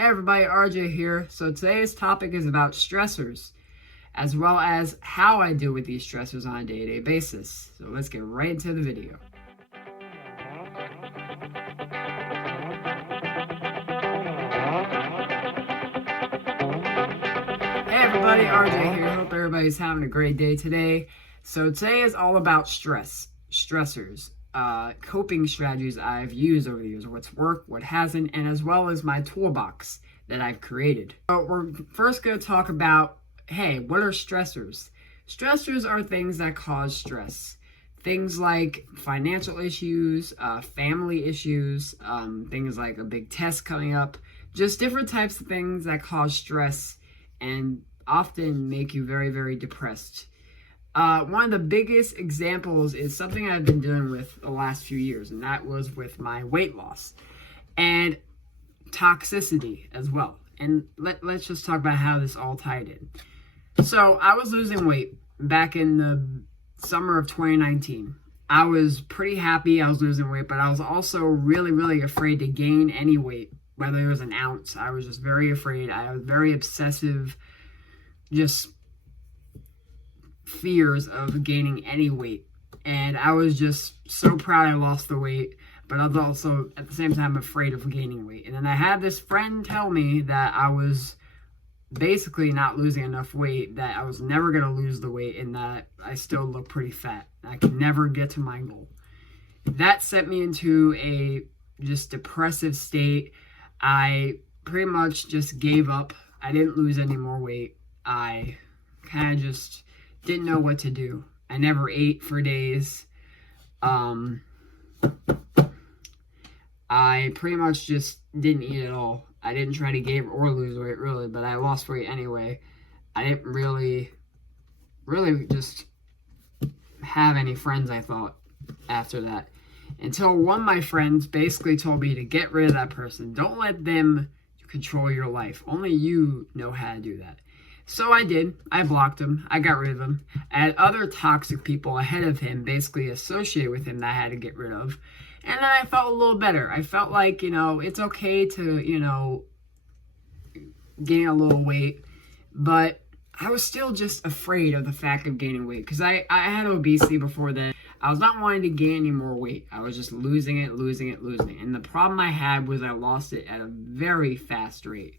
Hey everybody, RJ here. So today's topic is about stressors, as well as how I deal with these stressors on a day-to-day basis. So let's get right into the video. Hey everybody, RJ here. Hope everybody's having a great day today. So today is all about stressors, coping strategies I've used over the years, what's worked, what hasn't, and as well as my toolbox that I've created. So we're first going to talk about, hey, what are stressors? Stressors are things that cause stress. Things like financial issues, family issues, things like a big test coming up, just different types of things that cause stress and often make you very, very depressed. One of the biggest examples is something I've been dealing with the last few years, and that was with my weight loss and toxicity as well. And let's just talk about how this all tied in. So I was losing weight back in the summer of 2019. I was pretty happy I was losing weight, but I was also really, really afraid to gain any weight, whether it was an ounce. I was just very afraid. I was very obsessive, just fears of gaining any weight. And I was just so proud I lost the weight, but I was also at the same time afraid of gaining weight. And then I had this friend tell me that I was basically not losing enough weight, that I was never going to lose the weight, and that I still look pretty fat. I could never get to my goal. That sent me into a just depressive state. I pretty much just gave up. I didn't lose any more weight. I kind of just didn't know what to do. I never ate for days. I pretty much just didn't eat at all. I didn't try to gain or lose weight, really, but I lost weight anyway. I didn't really just have any friends, I thought, after that. Until one of my friends basically told me to get rid of that person. Don't let them control your life. Only you know how to do that. So I did. I blocked him. I got rid of him. I had other toxic people ahead of him basically associated with him that I had to get rid of. And then I felt a little better. I felt like, it's okay to, gain a little weight. But I was still just afraid of the fact of gaining weight. Because I had obesity before then. I was not wanting to gain any more weight. I was just losing it. And the problem I had was I lost it at a very fast rate.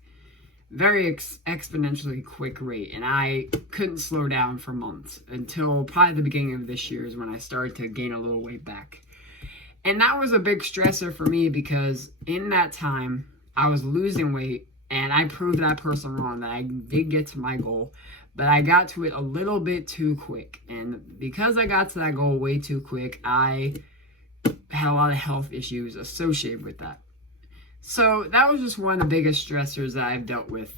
Very exponentially quick rate, and I couldn't slow down for months until probably the beginning of this year is when I started to gain a little weight back. And that was a big stressor for me because in that time I was losing weight, and I proved that person wrong, that I did get to my goal, but I got to it a little bit too quick. And because I got to that goal way too quick, I had a lot of health issues associated with that. So that was just one of the biggest stressors that I've dealt with.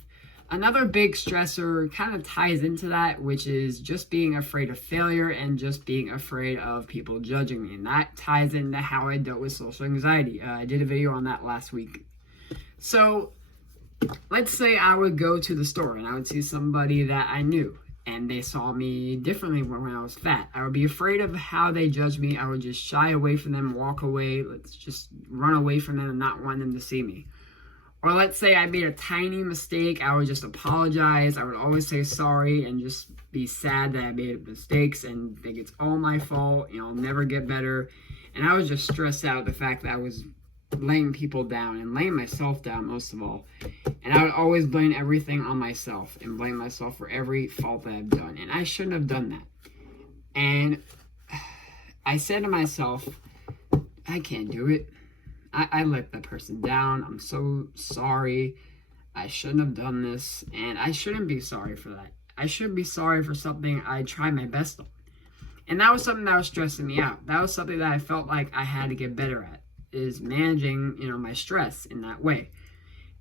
Another big stressor kind of ties into that, which is just being afraid of failure and just being afraid of people judging me. And that ties into how I dealt with social anxiety. I did a video on that last week. So let's say I would go to the store and I would see somebody that I knew, and they saw me differently when I was fat. I would be afraid of how they judge me. I would just shy away from them, walk away. Let's just run away from them and not want them to see me. Or let's say I made a tiny mistake. I would just apologize. I would always say sorry and just be sad that I made mistakes and think it's all my fault. I'll never get better. And I was just stressed out the fact that I was laying people down and laying myself down most of all. And I would always blame everything on myself and blame myself for every fault that I've done. And I shouldn't have done that. And I said to myself, I can't do it. I let that person down. I'm so sorry. I shouldn't have done this. And I shouldn't be sorry for that. I should be sorry for something I tried my best on. And that was something that was stressing me out. That was something that I felt like I had to get better at, is managing, my stress in that way.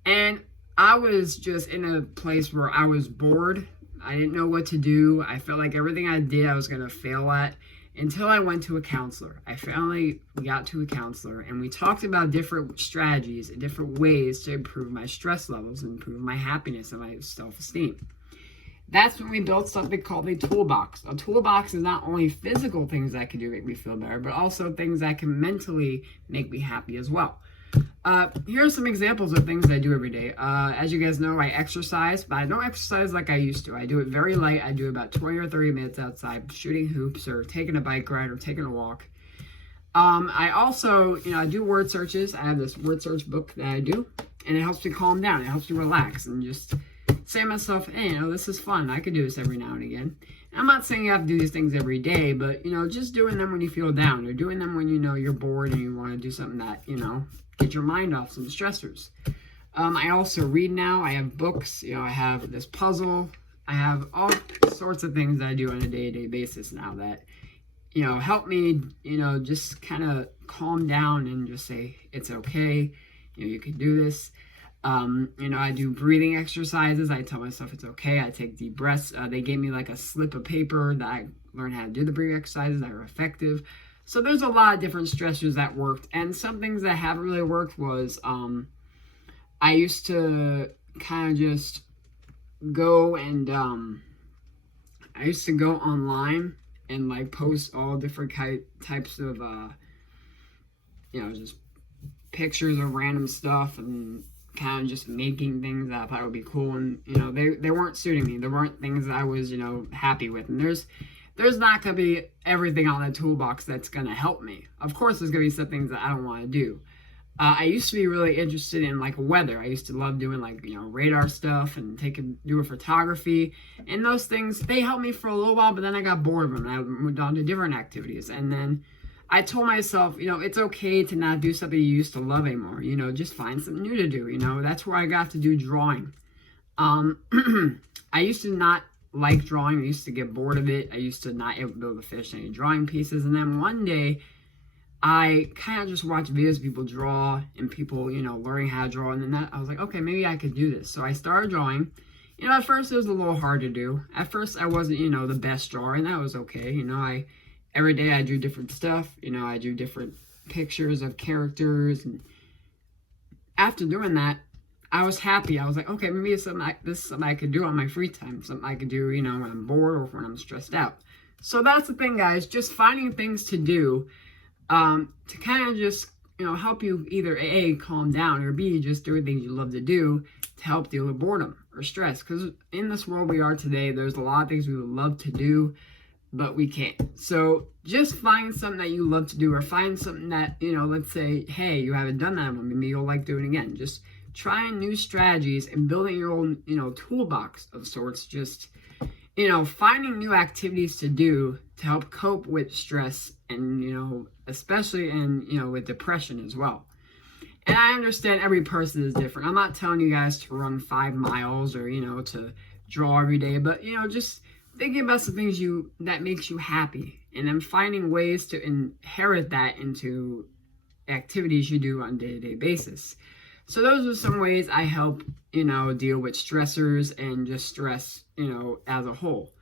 And I was just in a place where I was bored. I didn't know what to do. I felt like everything I did I was going to fail at, until I went to a counselor. I finally got to a counselor, and we talked about different strategies and different ways to improve my stress levels and improve my happiness and my self-esteem. That's when we built something called a toolbox. A toolbox is not only physical things that can do make me feel better, but also things that can mentally make me happy as well. Here are some examples of things I do every day. As you guys know, I exercise, but I don't exercise like I used to. I do it very light. I do about 20 or 30 minutes outside, shooting hoops or taking a bike ride or taking a walk. I also, I do word searches. I have this word search book that I do, and it helps me calm down. It helps me relax and just say to myself, hey, this is fun. I could do this every now and again. And I'm not saying you have to do these things every day, but, just doing them when you feel down or doing them when, you're bored and you want to do something that, get your mind off some stressors. I also read now. I have books. I have this puzzle. I have all sorts of things that I do on a day-to-day basis now that, help me, just kind of calm down and just say, it's okay. You can do this. I do breathing exercises. I tell myself it's okay. I take deep breaths. They gave me like a slip of paper that I learned how to do the breathing exercises that are effective. So there's a lot of different stressors that worked. And some things that haven't really worked was I used to kind of just go and I used to go online and like post all different types of just pictures of random stuff and kind of just making things that I thought would be cool, and they weren't suiting me. There weren't things that I was happy with, and there's not gonna be everything on that toolbox that's gonna help me. Of course, there's gonna be some things that I don't want to do. I used to be really interested in like weather. I used to love doing like radar stuff and doing photography, and those things they helped me for a little while, but then I got bored of them and I moved on to different activities. And then I told myself, it's okay to not do something you used to love anymore. Just find something new to do. That's where I got to do drawing. I used to not like drawing. I used to get bored of it. I used to not able to be able to finish any drawing pieces. And then one day, I kind of just watched videos of people draw and people, learning how to draw. And then I was like, okay, maybe I could do this. So I started drawing. At first it was a little hard to do. At first I wasn't, the best drawer, and that was okay. Every day I do different stuff. I do different pictures of characters. And after doing that, I was happy. I was like, okay, maybe this is something I could do on my free time. Something I could do, when I'm bored or when I'm stressed out. So that's the thing, guys. Just finding things to do to kind of just, help you either A, calm down, or B, just doing things you love to do to help deal with boredom or stress. Because in this world we are today, there's a lot of things we would love to do, but we can't. So just find something that you love to do, or find something that, let's say, hey, you haven't done that one, maybe you'll like doing it again. Just trying new strategies and building your own, toolbox of sorts. Just, finding new activities to do to help cope with stress and, especially in, with depression as well. And I understand every person is different. I'm not telling you guys to run 5 miles or, to draw every day, but, just thinking about some things that makes you happy, and then finding ways to inherit that into activities you do on a day-to-day basis. So those are some ways I help, deal with stressors and just stress, as a whole.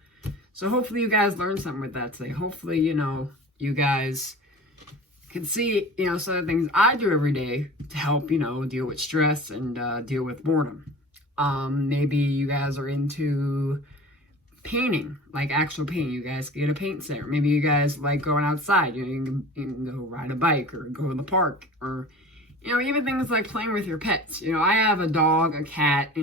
So hopefully you guys learned something with that today. Hopefully, you guys can see, some of the things I do every day to help, deal with stress and deal with boredom. Maybe you guys are into painting, like actual painting. You guys get a paint set. Or maybe you guys like going outside. You can go ride a bike or go to the park, or even things like playing with your pets. I have a dog, a cat.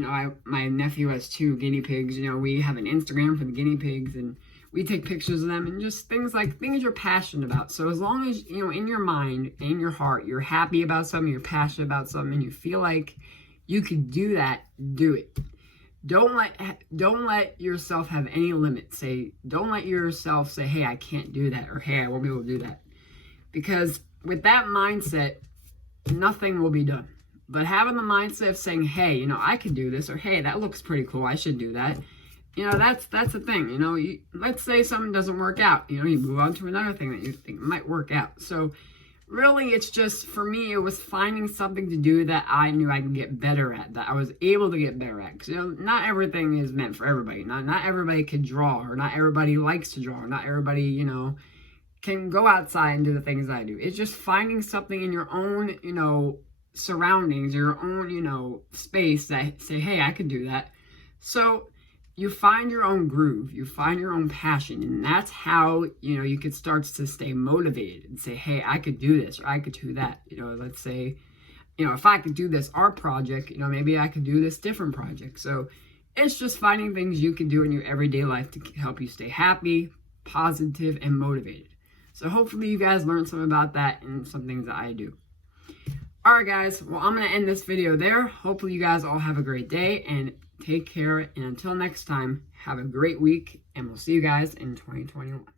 My nephew has 2 guinea pigs. We have an Instagram for the guinea pigs, and we take pictures of them, and just things you're passionate about. So as long as in your mind, in your heart, you're happy about something, you're passionate about something, and you feel like you could do that, do it. Don't let yourself have any limits. Don't let yourself say, hey, I can't do that, or hey, I won't be able to do that. Because with that mindset, nothing will be done. But having the mindset of saying, hey, I could do this, or hey, that looks pretty cool, I should do that. That's the thing. Let's say something doesn't work out. You move on to another thing that you think might work out. So really, it's just, for me, it was finding something to do that I knew I could get better at, that I was able to get better at. Because, not everything is meant for everybody. Not everybody could draw, or not everybody likes to draw, or not everybody, can go outside and do the things I do. It's just finding something in your own, surroundings, your own, space that say, hey, I could do that. So you find your own groove, you find your own passion, and that's how, you could start to stay motivated and say, hey, I could do this, or I could do that. Let's say if I could do this art project, maybe I could do this different project. So it's just finding things you can do in your everyday life to help you stay happy, positive, and motivated. So hopefully you guys learned something about that and some things that I do. Alright guys, well I'm going to end this video there. Hopefully you guys all have a great day and take care. And until next time, have a great week and we'll see you guys in 2021.